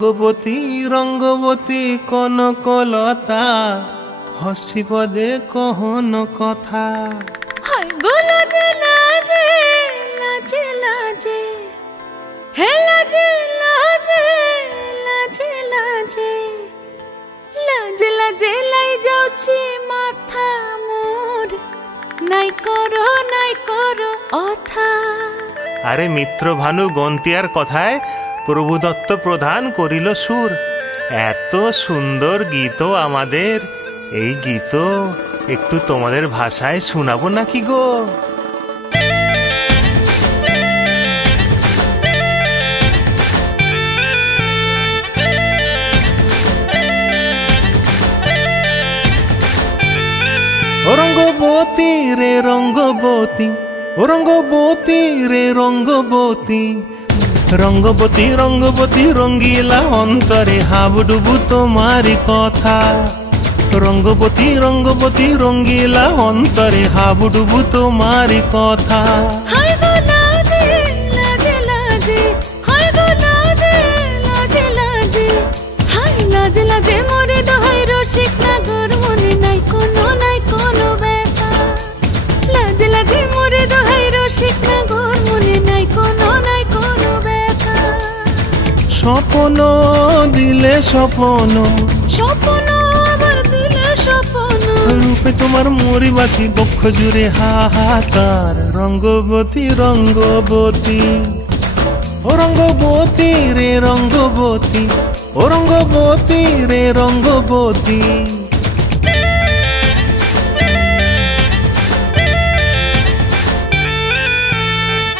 রঙ্গবতী রঙ্গবতী কনকলতা হসি পদে কহন কথা। হায় গো লাজে লাজে লাজে লাজে হে লাজে লাজে লাজে লাজে লাজে লাজে লাই যাଉଛି মাথা মোর নাই করো অথা। আরে মিত্র ভানু গন্তিয়ার কথায় প্রভুদত্ত প্রধান করিল সুর। এত সুন্দর গীত আমাদের, এই গীত একটু তোমাদের ভাষায় শোনাবো নাকি গো? রঙ্গবতী রে রঙ্গবতী, রঙ্গবতী রে রঙ্গবতী, রঙ্গবতী রঙ্গবতী রঙ্গিলা অন্তরে হাবুডুবু তোমারি কথা। রঙ্গবতী রঙ্গবতী রঙ্গিলা অন্তরে হাবুডুবু তোমারি কথা। হায় গো লাজে লাজে লাজে হায় গো লাজে লাজে লাজে হায় লাজে লাজে মোরে দোহাই রসিক নাগর মনে নাই কোনো ব্যথা। লাজে লাজে মোরে দোহাই রসিক নাগর মনে নাই কোনো ব্যথা। স্বপ্ন দিলে স্বপ্ন, স্বপ্ন আবার দিলে স্বপ্ন, রূপে তোমার মরি বাছি বক্ষ জুড়ে হাহাকার। রঙ্গবতী রঙ্গবতী, ও রঙ্গবতী রে রঙ্গবতী, ও রঙ্গবতী রে রঙ্গবতী।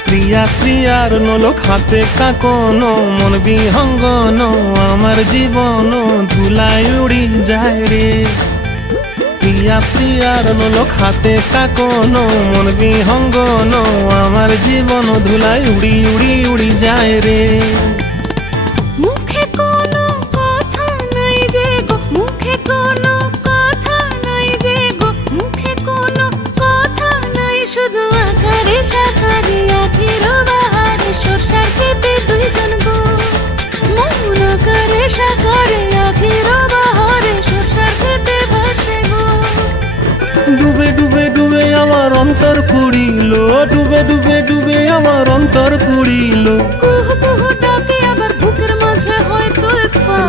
প্রিয়া প্রিয়ার নলোক হাতে কাকন, মন বিহঙ্গন আমার জীবন ধুলায় উড়ি যায় রে। প্রিয়া প্রিয়ার নলোক হাতে কাকন, মন বিহঙ্গন আমার জীবন ধুলায় উড়ি উড়ি উড়ি যায় রে। মুখে কোনো কথা নাই যে গো, মুখে কোনো কথা নাই যে গো, মুখে কোনো কথা নাই, শুধু আকারে সাকারে আখির বাহারে সরষার খেতে দুইজন গো। মন আকারে সাকারে আখির বাহারে সরষার খেতে ভাসে গো। ডুবে ডুবে ডুবে আমার অন্তর পুড়িল, ডুবে ডুবে ডুবে আমার অন্তর পুড়িল। কুহু কুহু ডাকে আবার বুকের মাঝে হয়তো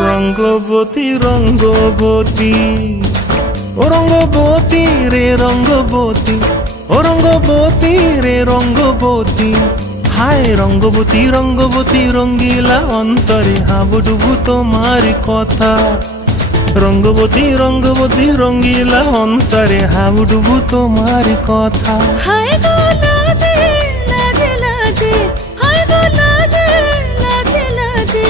রঙ্গবতী রঙ্গবতী, ও রঙ্গবতী রে রঙ্গবতী, ও রঙ্গবতী রে রঙ্গবতী। হায় রঙ্গবতী রঙ্গবতী রঙ্গিলা অন্তরে হাবুডুবু তোমারি কথা। রঙ্গবতী রঙ্গবতী রঙ্গিলা অন্তরে হাবুডুবু তোমারি কথা। হায় গো লাজে লাজে লাজে হায় গো লাজে লাজে লাজে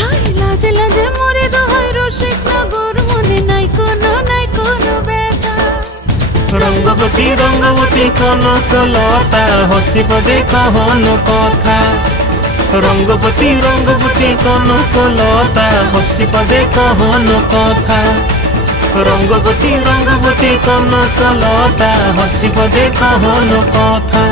হায় লাজে লাজে মোরে দোহাই রসিক নগর মনে নাই কোনো ব্যথা। রঙ্গবতী রঙ্গবতী কনকলতা হসি পদে কহন কথা। রঙ্গবতী রঙ্গবতী কনকলতা হসি পদে কহন কথা। রঙ্গবতী রঙ্গবতী কনকলতা হসি পদে কহন কথা।